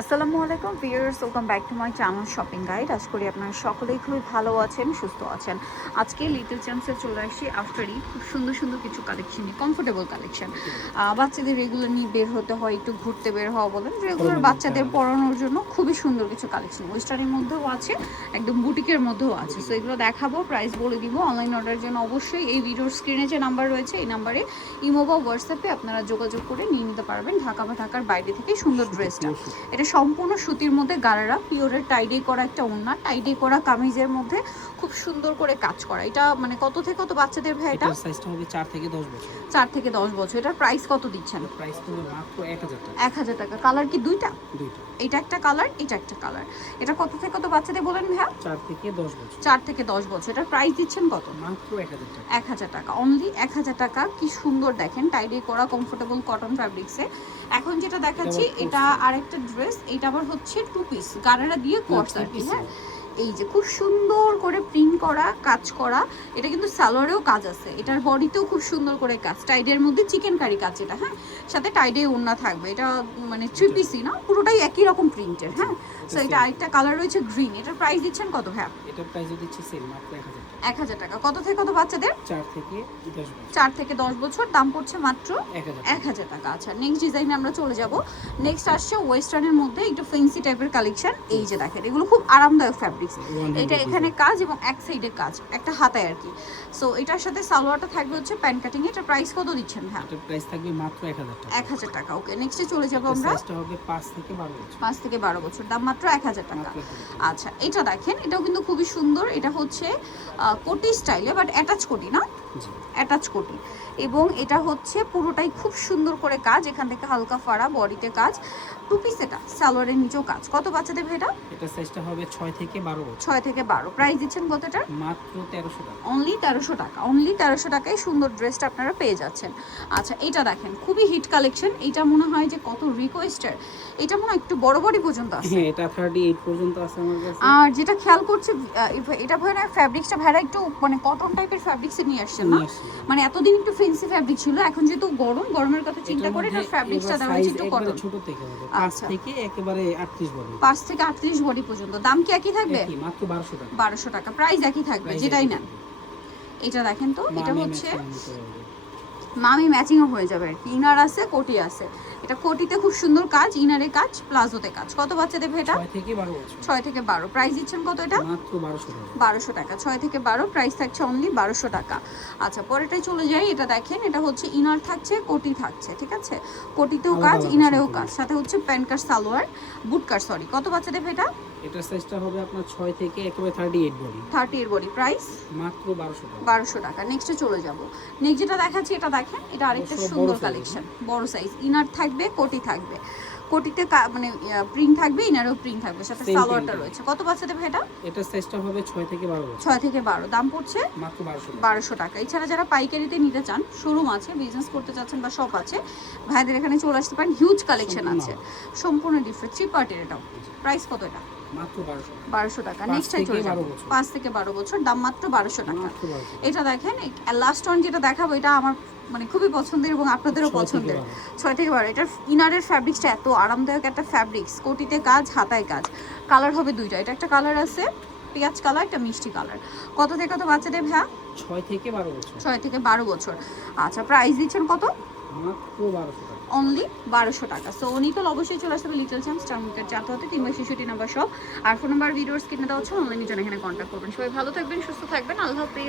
আসসালামু আলাইকুম viewers, welcome back to my channel shopping guide. আশা করি আপনারা সকলেই খুবই ভালো আছেন, সুস্থ আছেন। আজকে লিটল চ্যাম্পসে চলে আসছি আফটার ঈদ, খুব সুন্দর সুন্দর কিছু কালেকশন, কমফোর্টেবল কালেকশন। বাচ্চাদের রেগুলার নিয়ে বের হতে হয়, একটু ঘুরতে বের হওয়া বলেন, রেগুলার বাচ্চাদের পরানোর জন্য খুবই সুন্দর কিছু কালেকশন ওয়েস্টার্নের মধ্যেও আছে, একদম বুটিকের মধ্যেও আছে। সো এগুলো দেখাবো, প্রাইস বলে দিব। অনলাইন অর্ডারের জন্য অবশ্যই এই ভিডিওর স্ক্রিনে যে নাম্বার রয়েছে এই নাম্বারে ইমো বা হোয়াটসঅ্যাপে আপনারা যোগাযোগ করে নিয়ে নিতে পারবেন ঢাকা বা ঢাকার বাইরে থেকে সুন্দর ড্রেসটা। এটা সম্পূর্ণ সুতির মধ্যে গারারা পিওরের টাইডে করা একটা ওড়না, টাইডে করা কামিজের মধ্যে খুব সুন্দর করে কাজ করা। এটা মানে কত থেকে কত বাচ্চাদের ভাই? এটা সাইজটা হবে 4 থেকে 10 বছর। 4 থেকে 10 বছর। এটার প্রাইস কত দিচ্ছেন? প্রাইস তো মাত্র 1000 টাকা। 1000 টাকা। কালার কি দুইটা? দুইটা। এটা একটা কালার, এটা একটা কালার। এটা কত থেকে কত বাচ্চাদের বলেন ভাইয়া? 4 থেকে 10 বছর। 4 থেকে 10 বছর। এটার প্রাইস দিচ্ছেন কত? মাত্র 1000 টাকা। 1000 টাকা, অনলি 1000 টাকা। কি সুন্দর দেখেন, টাইডে করা কমফোর্টেবল কটন ফ্যাব্রিক্সে। এখন যেটা দেখাচ্ছি এটা আরেকটা ড্রেস, এটা আবার হচ্ছে টু পিস গারারা দিয়ে কটস আর কি। হ্যাঁ, এই যে খুব সুন্দর করে প্রিন্ট করা কাজ করা। এটা কিন্তু সালোয়ারেও কাজ আছে, এটার বডিতেও খুব সুন্দর করে কাজ, টাইডের মধ্যে চিকেন কারি কাজ এটা। হ্যাঁ, সাথে টাইডে ওড়না থাকবে। এটা মানে থ্রি পিসই না, পুরোটাই একই রকম প্রিন্টের। হ্যাঁ, সো এটা আরেকটা কালার রয়েছে গ্রিন। এটার প্রাইস দিচ্ছেন কত ভাই? এটার প্রাইস দিচ্ছি সেম মাত্র 1000 টাকা। 1000 টাকা। কত থেকে কত বাচ্চাদের? 4 থেকে 10 বছর। 4 থেকে 10 বছর। দাম পড়ছে মাত্র 1000 টাকা। আচ্ছা, নেক্সট ডিজাইনে আমরা চলে যাব। নেক্সট আসছে ওয়েস্টার্নের মধ্যে একটু ফেন্সি টাইপের কালেকশন। এই যে দেখেন, এগুলো খুব আরামদায়ক ফ্যাব্রিক্স। এটা এখানে কাজ এবং এক সাইডে কাজ, একটা হাতায় আর কি। সো এটার সাথে সালোয়ারটা থাকবে হচ্ছে প্যান্ট কাটিং। এটার প্রাইস কত দিচ্ছেন ভাই? এটার প্রাইস থাকবে মাত্র 1000 টাকা। 1000 টাকা। ওকে, নেক্সটে চলে যাব আমরা। সাইজটা হবে 5 থেকে 12 বছর। 5 থেকে 12 বছর। দাম মাত্র 1000 টাকা। আচ্ছা, এটা দেখেন, এটাও কিন্তু খুবই সুন্দর। এটা হচ্ছে কোটি স্টাইলে, বাট অ্যাটাচ কোটি না, অ্যাটাচ কোটি। এবং এটা হচ্ছে পুরোটাই খুব সুন্দর করে কাজ, এখান থেকে হালকা ফাড়া, বডিতে কাজ, টু পিস। এটা সালোয়ারের নিচেও কাজ। কত বাচ্চাদের ভাই এটা? এটা সাইজটা হবে 6 থেকে 12 বছর। 6 থেকে 12। প্রাইস দিচ্ছেন কত এটা? মাত্র 1300 টাকা। অনলি 1300 টাকা। অনলি 1300 টাকায় সুন্দর ড্রেসটা আপনারা পেয়ে যাচ্ছেন। আচ্ছা, এটা দেখেন, খুবই হিট কালেকশন। এটা মনে হয় যে কত রিকোয়েস্টের। এটা মনে হয় একটু বড় বডি পর্যন্ত আছে। হ্যাঁ, এটা 38 পর্যন্ত আছে আমার কাছে। আর যেটা খেয়াল করছি এটা ভাই না, ফ্যাব্রিক্সটা ভাইরা একটু মানে কটন টাইপের ফ্যাব্রিক্সে নিয়ে আসছেন না? মানে এতদিন একটু ফেন্সি ফ্যাব্রিক ছিল, এখন যেহেতু গরমের কথা চিন্তা করে এটা ফ্যাব্রিক্সটা দেওয়া হয়েছে একটু কটন। ছোট থেকে হবে 5 থেকে একেবারে 38 বডি। 5 থেকে 38 বডি পর্যন্ত। দাম কি একই থাকবে? একই, মাত্র 1200 টাকা। 1200 টাকা। প্রাইস একই থাকবে যেটাই নেন। এটা দেখেন তো, এটা হচ্ছে মামি ম্যাচিংও হয়ে যাবে আর কি। ইনার আছে, কোটি আছে। এটা কোটিতে খুব সুন্দর কাজ, ইনারে কাজ, প্লাজোতে কাজ। কত বাচ্চা দেবে এটা? 6 থেকে 12 বছর। 6 থেকে 12। প্রাইস দিচ্ছেন কত এটা? মাত্র 1200 টাকা। 1200 টাকা। 6 থেকে 12, প্রাইস থাকছে অনলি 1200 টাকা। আচ্ছা, পরেরটাই চলে যাই। এটা দেখেন, এটা হচ্ছে ইনার থাকছে, কোটি থাকছে, ঠিক আছে? কোটিতেও কাজ, ইনারেও কাজ, সাথে হচ্ছে প্যান্ট কাট সালোয়ার, বুট কাট, সরি। কত বাচ্চা দেবে এটা? এটার সাইজটা হবে আপনার 6 থেকে একেবারে 38 বডি। 30 এর বডি। প্রাইস মাত্র 1200 টাকা। 1200 টাকা। নেক্সটে চলে যাব। নেক্সট যেটা দেখাচ্ছি এটা দেখেন, এটা আরেকটা সুন্দর কালেকশন, বড় সাইজ। ইনার থাকবে, কোটি থাকবে। কোটিতে মানে প্রিন্ট থাকবে, ইনারেও প্রিন্ট থাকবে, সাথে সালোয়ারটা রয়েছে। কত বাচ্চা দেবে এটা? এটার সাইজটা হবে 6 থেকে 12 বছর। 6 থেকে 12। দাম পড়ছে মাত্র 1200 টাকা। এছাড়া যারা পাইকারিতে নিতে চান, শোরুম আছে, বিজনেস করতে চাচ্ছেন বা শপ আছে, ভাইদের এখানে চলে আসতে পারেন। হিউজ কালেকশন আছে, সম্পূর্ণ ডিফারেন্ট। থ্রি পার্টির এটাও। প্রাইস কত এটা? মাত্র 1200 টাকা। নেক্সটটাই চলে যাব। 5 থেকে 12 বছর। দাম মাত্র 1200 টাকা। এটা দেখেন, লাস্ট ওয়ান যেটা দেখাবো, এটা আমার মানে খুবই পছন্দের এবং আপনাদেরও পছন্দের। 6 থেকে 12। এটার ইনারের ফ্যাব্রিক্সটা এত আরামদায়ক একটা ফ্যাব্রিক্স, কোটিতে কাজ, হাতায় কাজ। কালার হবে দুইটা। এটা একটা কালার আছে পেঁয়াজ কালার, একটা মিষ্টি কালার। কত থেকে কত বাচ্চাদের ভাইয়া? 6 থেকে 12 বছর। 6 থেকে 12 বছর। আচ্ছা, প্রাইস দিচ্ছেন কত? মাত্র 1200 টাকা। অনলি 1200 টাকা। সো নিকল অবশ্যই চলে আসবে লিটল চ্যাম্পস, টার্মিনাল 4 হতে 3/66 নাম্বার শপ। আর ফোন নাম্বার ভিডিওস কিনে দেওয়া হচ্ছে, অনলাইনে জন্য এখানে কন্ট্যাক্ট করবেন। সবাই ভালো থাকবেন, সুস্থ থাকবেন। আল্লাহ হাফেজ।